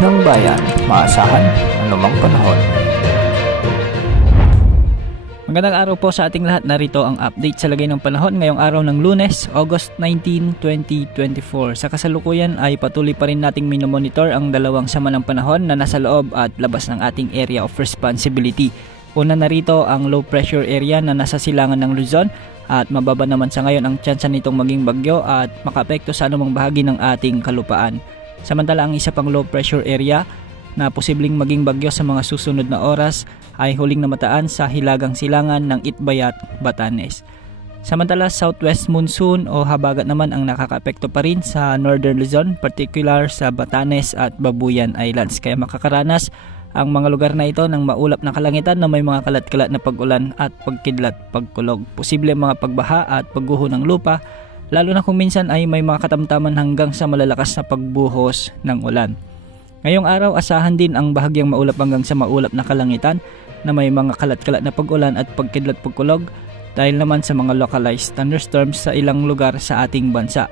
ng bayan, maasahan anumang panahon. Magandang araw po sa ating lahat. Narito ang update sa lagay ng panahon ngayong araw ng Lunes, August 19, 2024. Sa kasalukuyan ay patuloy pa rin nating minomonitor ang dalawang sama ng panahon na nasa loob at labas ng ating area of responsibility. Una narito ang low pressure area na nasa silangan ng Luzon at mababa naman sa ngayon ang tsansa nitong maging bagyo at makaapekto sa anumang bahagi ng ating kalupaan. Samantala ang isa pang low pressure area na posibleng maging bagyo sa mga susunod na oras ay huling namataan sa hilagang silangan ng Itbayat, Batanes. Samantala southwest monsoon o habagat naman ang nakakaapekto pa rin sa northern Luzon, particular sa Batanes at Babuyan Islands. Kaya makakaranas ang mga lugar na ito ng maulap na kalangitan na may mga kalat-kalat na pag-ulan at pagkidlat, pagkulog. Posible mga pagbaha at pagguho ng lupa, lalo na kung minsan ay may mga katamtaman hanggang sa malalakas na pagbuhos ng ulan. Ngayong araw, asahan din ang bahagyang maulap hanggang sa maulap na kalangitan na may mga kalat-kalat na pag-ulan at pagkidlat, pagkulog dahil naman sa mga localized thunderstorms sa ilang lugar sa ating bansa.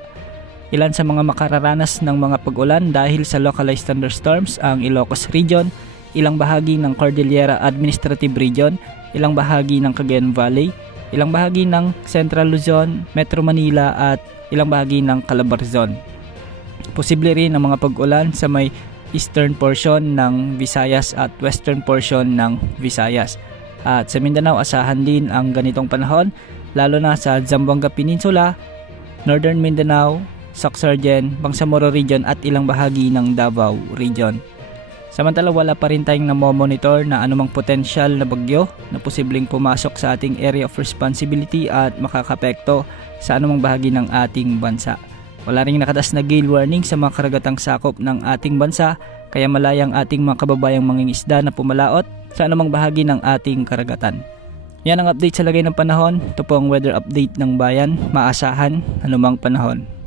Ilan sa mga makararanas ng mga pag-ulan dahil sa localized thunderstorms ang Ilocos Region, ilang bahagi ng Cordillera Administrative Region, ilang bahagi ng Cagayan Valley, ilang bahagi ng Central Luzon, Metro Manila at ilang bahagi ng Calabarzon. Posible rin ang mga pag-ulan sa may eastern portion ng Visayas at western portion ng Visayas. At sa Mindanao, asahan din ang ganitong panahon lalo na sa Zamboanga Peninsula, Northern Mindanao, Sorsogon, Bangsamoro Region at ilang bahagi ng Davao Region. Samantala wala pa rin tayong namomonitor na anumang potensyal na bagyo na posibleng pumasok sa ating area of responsibility at makakapekto sa anumang bahagi ng ating bansa. Wala ring nakatas na gale warning sa mga karagatang sakop ng ating bansa, kaya malayang ating mga kababayang mangingisda na pumalaot sa anumang bahagi ng ating karagatan. Yan ang update sa lagay ng panahon. Ito po ang weather update ng bayan, maasahan anumang panahon.